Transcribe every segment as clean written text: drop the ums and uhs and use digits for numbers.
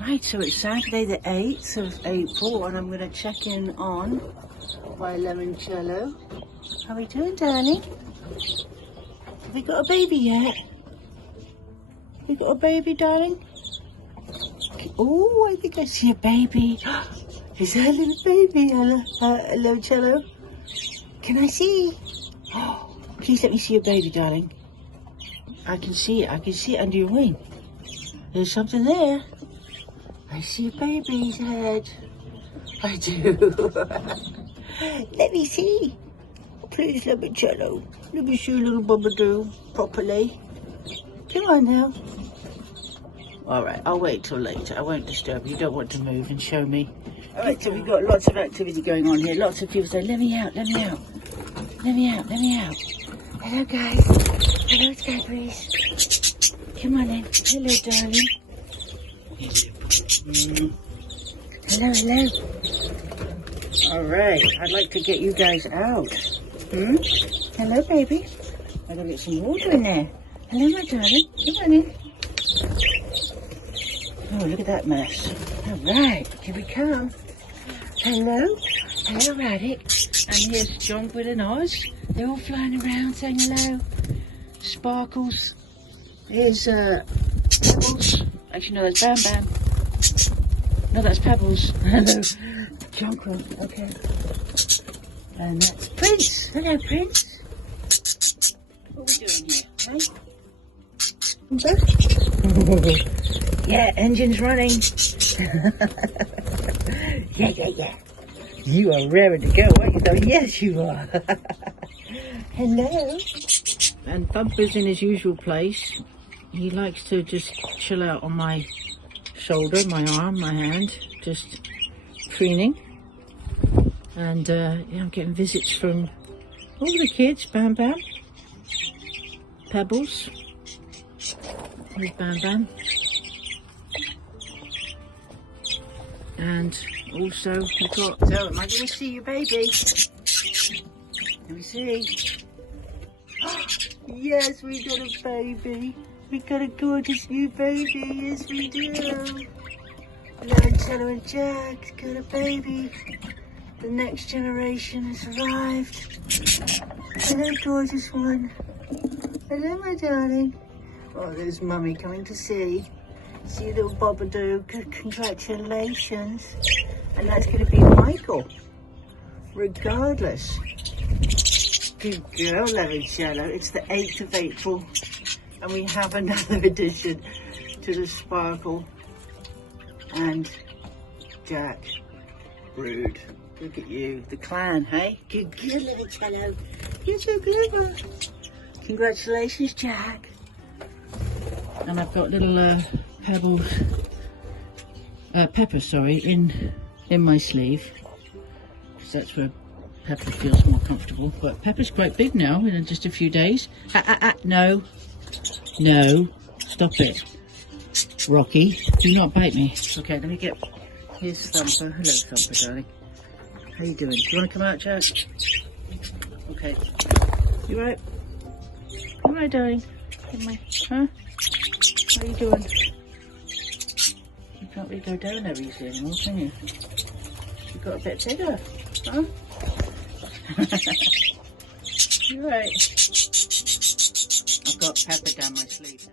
Right, so it's Saturday the 8th of April and I'm going to check in on my Lemoncello. How are we doing, darling? Have we got a baby yet? Have we got a baby, darling? Oh, I think I see a baby. Is that a little baby, Lemoncello? Can I see? Oh, please let me see your baby, darling. I can see it. I can see it under your wing. There's something there. I see a baby's head. I do. Let me see. Please, Lemoncello. Let me see a little Bubadoo properly. Come on now. All right, I'll wait till later. I won't disturb you. You don't want to move and show me. All right, so we've got lots of activity going on here. Lots of people say, let me out, let me out. Let me out, let me out. Hello, guys. Hello, Scabries. Come on in. Hello, darling. Hello, hello. All right, I'd like to get you guys out. Hello, baby. I'm going to get some water in there. Hello, my darling. Come on in. Oh, look at that mess. All right, here we come. Hello. Hello, Radic. And here's Jonquil and Oz. They're all flying around saying hello. Sparkles. Here's Pebbles. Actually, no, that's Bam Bam. No, that's Pebbles. Hello. Jonquil. Okay. And that's Prince. Hello, Prince. What are we doing here, hey? Yeah, engine's running. Yeah. You are raring to go, aren't you, though? Yes, you are. Hello. And Bumper's in his usual place. He likes to just chill out on my shoulder, my arm, my hand, just preening. And yeah, I'm getting visits from all the kids. Bam Bam, Pebbles, here's Bam Bam, and also we've got. So, am I going to see your baby? Let me see. Yes, we got a baby. We got a gorgeous new baby. Yes, we do. Lemoncello and Jack got a baby. The next generation has arrived. Hello, gorgeous one. Hello, my darling. Oh, there's Mummy coming to see. See little Bobadoo. Congratulations. And that's going to be Michael. Regardless. Good girl, Lemoncello. It's the 8th of April. And we have another addition to the Sparkle and Jack brood. Look at you, the clan, hey? Good girl, Lemoncello. You're so clever. Congratulations, Jack. And I've got little Pepper, sorry, in my sleeve. Because that's where Pepper feels more comfortable. But Pepper's quite big now in just a few days. No. No. Stop it. Rocky, do not bite me. Okay, let me get... Here's Thumper. Hello, Thumper, darling. How you doing? Do you want to come out, Jack? Okay. You right? You right, darling? Huh? What are you doing? You can't really go down there easily anymore, can you? You got a bit bigger, huh? You right? I've got Pepper down my sleeve.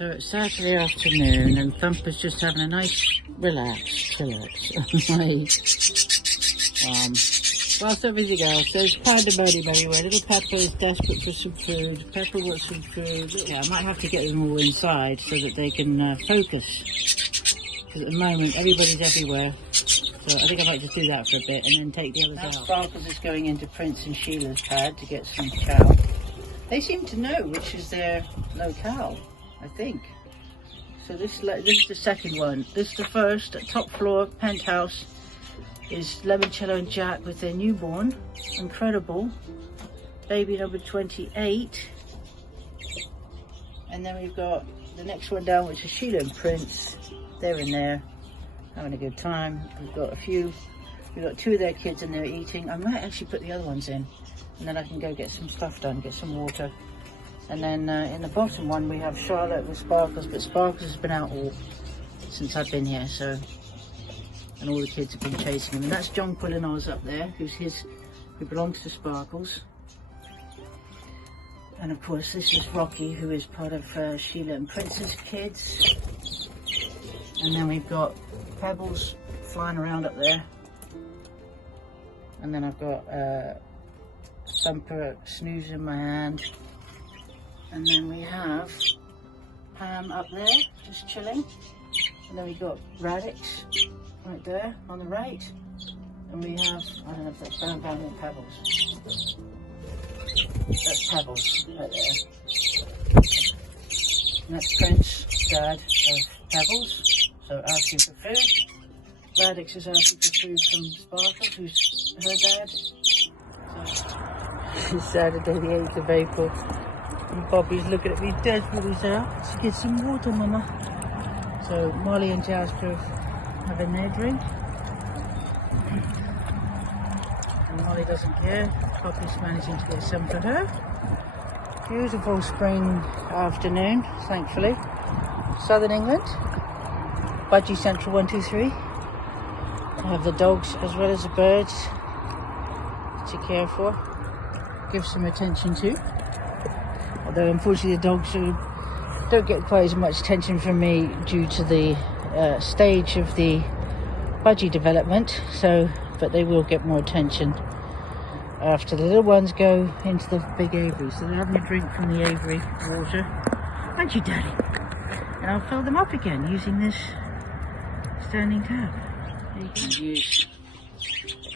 So it's Saturday afternoon and Thumper's just having a nice chillax whilst everything else, there's pandemonium everywhere. Little Pepper is desperate for some food. Pepper wants some food. Yeah, I might have to get them all inside so that they can focus. Because at the moment, everybody's everywhere. So I think I might just do that for a bit and then take the others out. Sparkles is going into Prince and Sheila's pad to get some chow. They seem to know which is their locale, I think. So this is the second one. This is the first, top floor, penthouse, is Lemoncello and Jack with their newborn. Incredible. Baby number 28. And then we've got the next one down, which is Sheila and Prince. They're in there, having a good time. We've got two of their kids in there eating. I might actually put the other ones in, and then I can go get some stuff done, get some water. And then in the bottom one we have Charlotte with Sparkles, but Sparkles has been out all since I've been here, so, and all the kids have been chasing him. And that's John Quillinoz up there, who belongs to Sparkles. And of course this is Rocky, who is part of Sheila and Prince's kids. And then we've got Pebbles flying around up there. And then I've got Thumper snooze in my hand. And then we have Pam up there, just chilling. And then we've got Radix right there on the right. And we have, I don't know if that's Bam Bam or Pebbles. That's Pebbles right there. And that's Prince, dad of Pebbles. So asking for food. Radix is asking for food from Sparkles, who's her dad. So it's Saturday the 8th of April. And Bobby's looking at me desperately saying, let's get some water, Mama. So Molly and Jasper having their drink. And Molly doesn't care. Poppy's managing to get some for her. Beautiful spring afternoon, thankfully. Southern England. Budgie Central 123. I have the dogs as well as the birds to care for, give some attention to. Although unfortunately the dogs don't get quite as much attention from me due to the stage of the Budgie development. But they will get more attention after the little ones go into the big aviary. So they're having a drink from the aviary water. Aren't you, Daddy? And I'll fill them up again using this standing tap. There you go.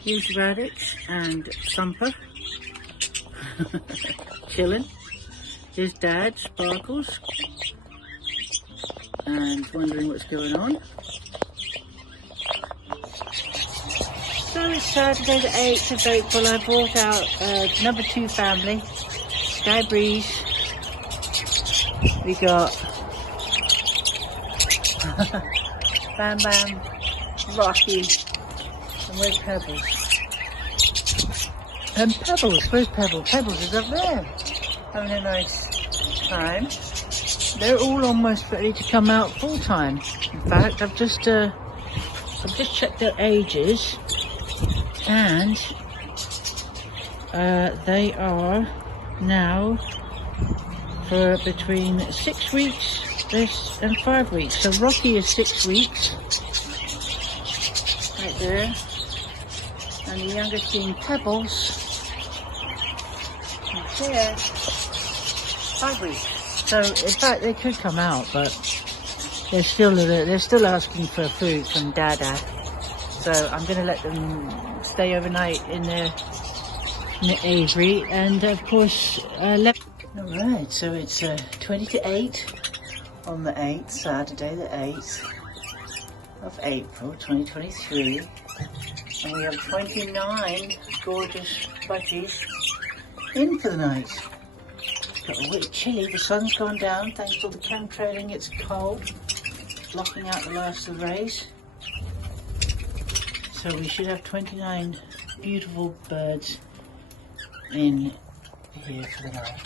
Use Radix and Thumper chilling. His dad, Sparkles, and wondering what's going on. So it's Saturday the 8th of April. I brought out number 2 family, Sky Breeze. We got Bam Bam, Rocky, and where's Pebbles? And Pebbles, where's Pebbles? Pebbles is up there, having a nice time. They're all almost ready to come out full time. In fact, I've just checked their ages, and they are now for between 6 weeks and 5 weeks. So Rocky is 6 weeks, right there, and the youngest being Pebbles, right there, 5 weeks. So in fact they could come out, but they're still asking for food from Dada. So I'm going to let them stay overnight in the aviary, and of course Alright, so it's 20 to 8 on the 8th, Saturday the 8th of April 2023, and we have 29 gorgeous budgies in for the night. It's got a bit chilly, the sun's gone down thanks to the chemtrailing. It's cold, blocking out the last of the rays. So we should have 29 beautiful birds in here for the night.